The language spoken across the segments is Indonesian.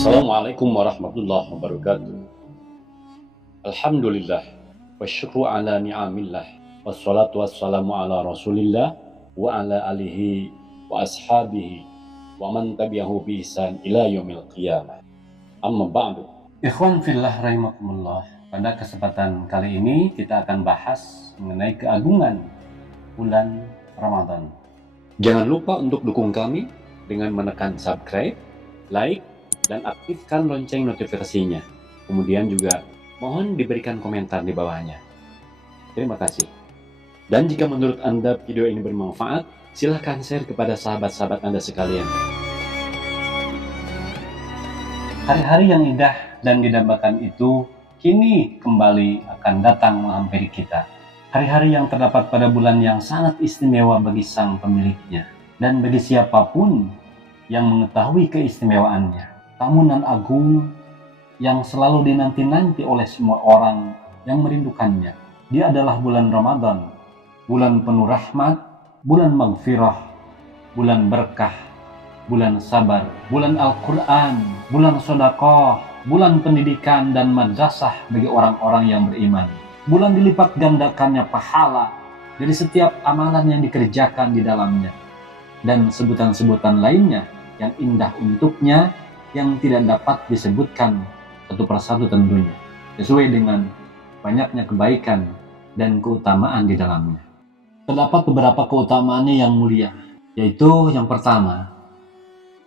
Assalamualaikum warahmatullahi wabarakatuh. Alhamdulillah wa syukru ala ni'amillah wassalatu wassalamu ala rasulillah wa ala alihi wa ashabihi wa man tabi'ahu bi ihsan ila yaumil qiyamah. Amma ba'du. Ikhwan fillah rahimakumullah. Pada kesempatan kali ini kita akan bahas mengenai keagungan bulan Ramadan. Jangan lupa untuk dukung kami dengan menekan subscribe, like, dan aktifkan lonceng notifikasinya. Kemudian juga mohon diberikan komentar di bawahnya. Terima kasih. Dan jika menurut Anda video ini bermanfaat, silahkan share kepada sahabat-sahabat Anda sekalian. Hari-hari yang indah dan didambakan itu kini kembali akan datang menghampiri kita. Hari-hari yang terdapat pada bulan yang sangat istimewa bagi sang pemiliknya. Dan bagi siapapun yang mengetahui keistimewaannya. Tamunan agung yang selalu dinanti-nanti oleh semua orang yang merindukannya. Dia adalah bulan Ramadan, bulan penuh rahmat, bulan maghfirah, bulan berkah, bulan sabar, bulan Al-Quran, bulan sedekah, bulan pendidikan dan madrasah bagi orang-orang yang beriman. Bulan dilipat gandakannya pahala dari setiap amalan yang dikerjakan di dalamnya. Dan sebutan-sebutan lainnya yang indah untuknya yang tidak dapat disebutkan satu persatu tentunya, sesuai dengan banyaknya kebaikan dan keutamaan di dalamnya. Terdapat beberapa keutamaannya yang mulia, yaitu yang pertama,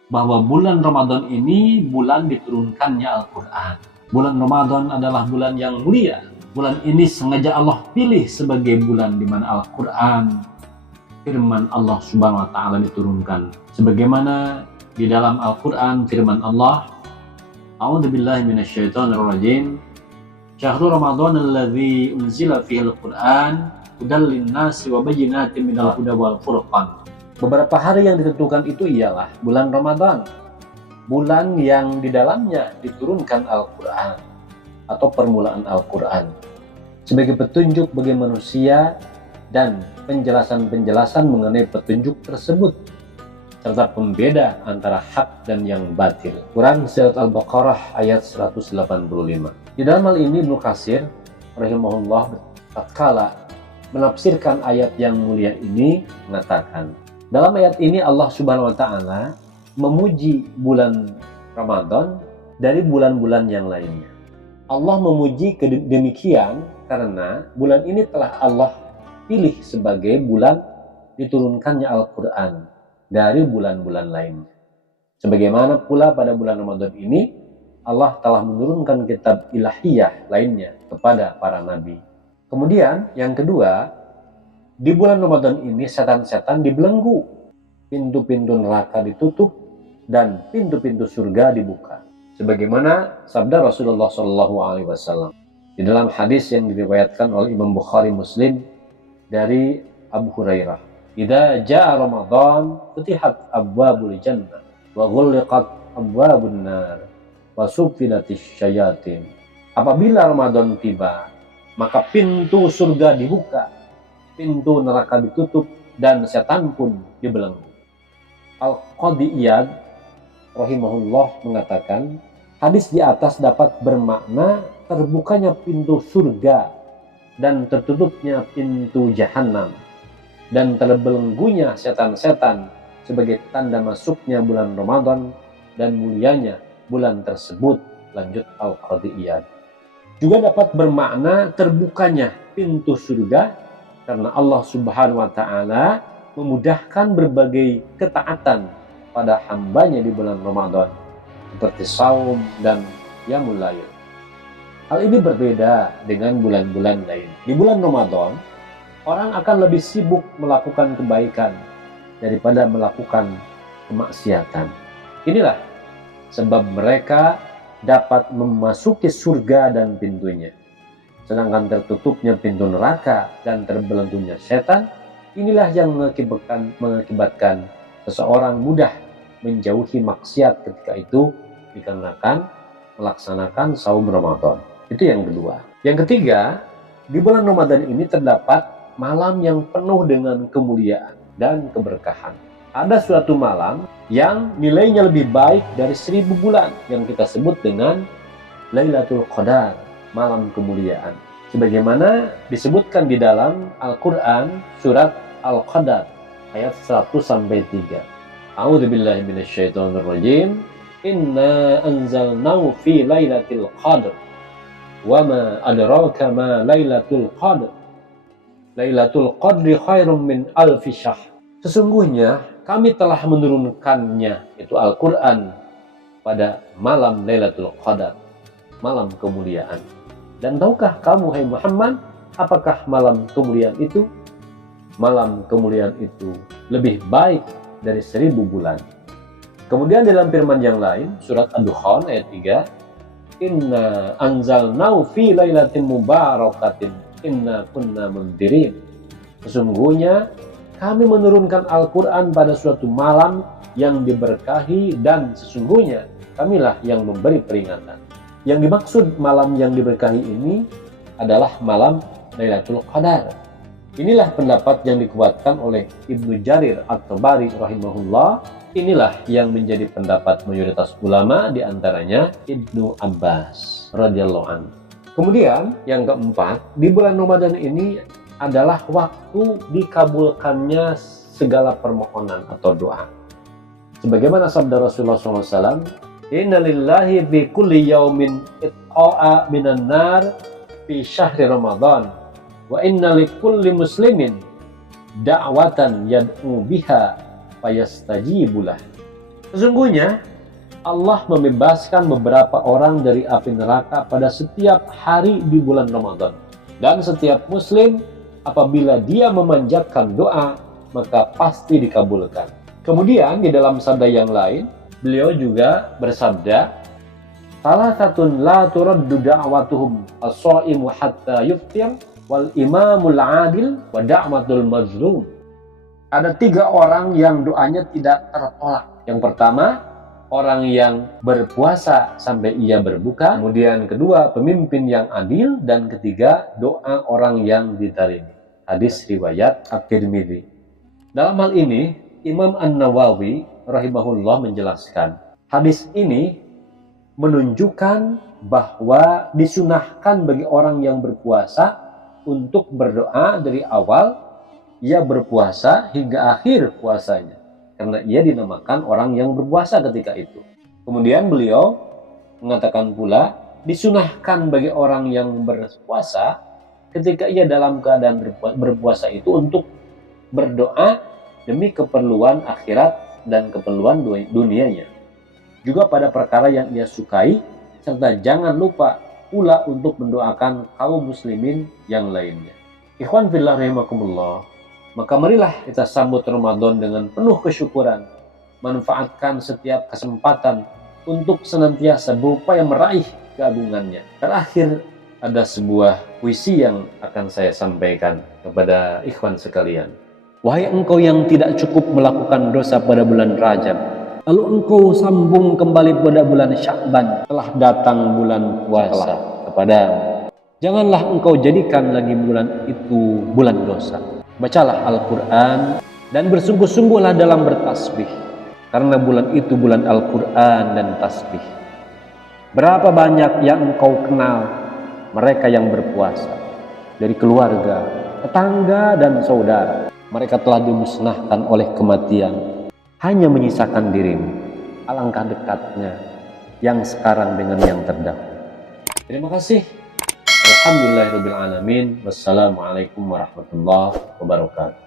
bahwa bulan Ramadan ini bulan diturunkannya Al-Quran. Bulan Ramadan adalah bulan yang mulia. Bulan ini sengaja Allah pilih sebagai bulan di mana Al-Quran, firman Allah Subhanahu wa Ta'ala diturunkan. Sebagaimana di dalam Al-Quran firman Allah, A'udzubillahi minasyaitonirrajim, Syahrul Ramadan alladzi unzila fihil Qur'an hudal linnasi wa bayyinatin minal huda wal furqan. Beberapa hari yang ditentukan itu ialah bulan Ramadan, bulan yang di dalamnya diturunkan Al-Quran atau permulaan Al-Quran sebagai petunjuk bagi manusia dan penjelasan-penjelasan mengenai petunjuk tersebut serta pembeda antara hak dan yang batil. Quran Surat Al-Baqarah ayat 185. Di dalam hal ini Ibnu Katsir rahimahullah tatkala menafsirkan ayat yang mulia ini mengatakan, dalam ayat ini Allah Subhanahu wa Ta'ala memuji bulan Ramadan dari bulan-bulan yang lainnya. Allah memuji demikian karena bulan ini telah Allah pilih sebagai bulan diturunkannya Al-Quran dari bulan-bulan lainnya. Sebagaimana pula pada bulan Ramadan ini Allah telah menurunkan kitab ilahiyah lainnya kepada para nabi. Kemudian yang kedua, di bulan Ramadan ini setan-setan dibelenggu, pintu-pintu neraka ditutup dan pintu-pintu surga dibuka. Sebagaimana sabda Rasulullah SAW di dalam hadis yang diriwayatkan oleh Imam Bukhari Muslim dari Abu Hurairah, idza jaa Ramadan futihat abwabul jannah wa ghulliqat abwabun nar wa suffilatis syayatin. Apabila Ramadan tiba, maka pintu surga dibuka, pintu neraka ditutup dan setan pun dibelenggu. Al-Qadhi Iyad rahimahullah mengatakan, hadis di atas dapat bermakna terbukanya pintu surga dan tertutupnya pintu jahanam dan terbelenggunya setan-setan sebagai tanda masuknya bulan Ramadan dan mulianya bulan tersebut. Lanjut Al-Qadhi Iyad. Juga dapat bermakna terbukanya pintu surga karena Allah Subhanahu wa Ta'ala memudahkan berbagai ketaatan pada hambanya di bulan Ramadan seperti saum dan qiyamul lail. Hal ini berbeda dengan bulan-bulan lain. Di bulan Ramadan, orang akan lebih sibuk melakukan kebaikan daripada melakukan kemaksiatan. Inilah sebab mereka dapat memasuki surga dan pintunya. Sedangkan tertutupnya pintu neraka dan terbelenggunya setan, inilah yang mengakibatkan seseorang mudah menjauhi maksiat ketika itu dikarenakan melaksanakan saum Ramadan. Itu yang kedua. Yang ketiga, di bulan Ramadan ini terdapat malam yang penuh dengan kemuliaan dan keberkahan. ada suatu malam yang nilainya lebih baik dari 1000 bulan yang kita sebut dengan Lailatul Qadar, malam kemuliaan. Sebagaimana disebutkan di dalam Al-Quran surat Al-Qadar ayat 100-3. A'udzubillahi minasyaitonirrajim. Inna anzalnahu fi lailatul qadr. Wa ma adraka ma lailatul qadr. Lailatul qadri khairum min alfi syahr. Sesungguhnya kami telah menurunkannya, itu Al-Quran, pada malam Lailatul Qadar, malam kemuliaan. Dan tahukah kamu, hai Muhammad, apakah malam kemuliaan itu? Malam kemuliaan itu lebih baik dari 1000 bulan. Kemudian dalam firman yang lain, surat Ad-Dukhan ayat 3, Inna anzalnahu fi lailatin mubarakatin, inna kunna mundirin. Sesungguhnya kami menurunkan Al-Quran pada suatu malam yang diberkahi, dan sesungguhnya kamilah yang memberi peringatan. Yang dimaksud malam yang diberkahi ini adalah malam Lailatul Qadar. Inilah pendapat yang dikuatkan oleh Ibnu Jarir At-Tabari rahimahullah. Inilah yang menjadi pendapat mayoritas ulama, diantaranya Ibnu Abbas radhiyallahu anhu. Kemudian yang keempat, di bulan Ramadan ini adalah waktu dikabulkannya segala permohonan atau doa. Sebagaimana sabda Rasulullah SAW, Inna lillahi bi kulli yaumin itqa'a minan nar fi syahri Ramadan, wa inna li kulli muslimin da'watan yad'u biha fayastajibulah. Sesungguhnya Allah membebaskan beberapa orang dari api neraka pada setiap hari di bulan Ramadan, dan setiap muslim apabila dia memanjatkan doa maka pasti dikabulkan. Kemudian di dalam sabda yang lain, beliau juga bersabda, salah satun la turaddu da'watuhum as-shaimu hatta yuftir wal imamul adil wa da'watul mazlum. Ada 3 orang yang doanya tidak tertolak. Yang pertama, orang yang berpuasa sampai ia berbuka. Kemudian kedua, pemimpin yang adil. Dan ketiga, doa orang yang diterima. Hadis riwayat At-Tirmidzi. Dalam hal ini, Imam An-Nawawi rahimahullah menjelaskan, hadis ini menunjukkan bahwa disunahkan bagi orang yang berpuasa untuk berdoa dari awal ia berpuasa hingga akhir puasanya, karena ia dinamakan orang yang berpuasa ketika itu. Kemudian beliau mengatakan pula, disunahkan bagi orang yang berpuasa ketika ia dalam keadaan berpuasa itu untuk berdoa demi keperluan akhirat dan keperluan dunianya, juga pada perkara yang ia sukai, serta jangan lupa pula untuk mendoakan kaum muslimin yang lainnya. Ikhwan fillah rahimakumullah, maka marilah kita sambut Ramadan dengan penuh kesyukuran, manfaatkan setiap kesempatan untuk senantiasa berupaya meraih keagungannya. Terakhir, ada sebuah puisi yang akan saya sampaikan kepada ikhwan sekalian. Wahai engkau yang tidak cukup melakukan dosa pada bulan Rajab, lalu engkau sambung kembali pada bulan Sya'ban, telah datang bulan puasa kepadamu. Janganlah engkau jadikan lagi bulan itu bulan dosa. Bacalah Al-Quran dan bersungguh-sungguhlah dalam bertasbih, karena bulan itu bulan Al-Quran dan tasbih. Berapa banyak yang engkau kenal mereka yang berpuasa, dari keluarga, tetangga, dan saudara. Mereka telah dimusnahkan oleh kematian, hanya menyisakan dirimu. Alangkah dekatnya yang sekarang dengan yang terdahulu. Terima kasih. Alhamdulillahirabbil alamin. Wassalamualaikum warahmatullahi wabarakatuh.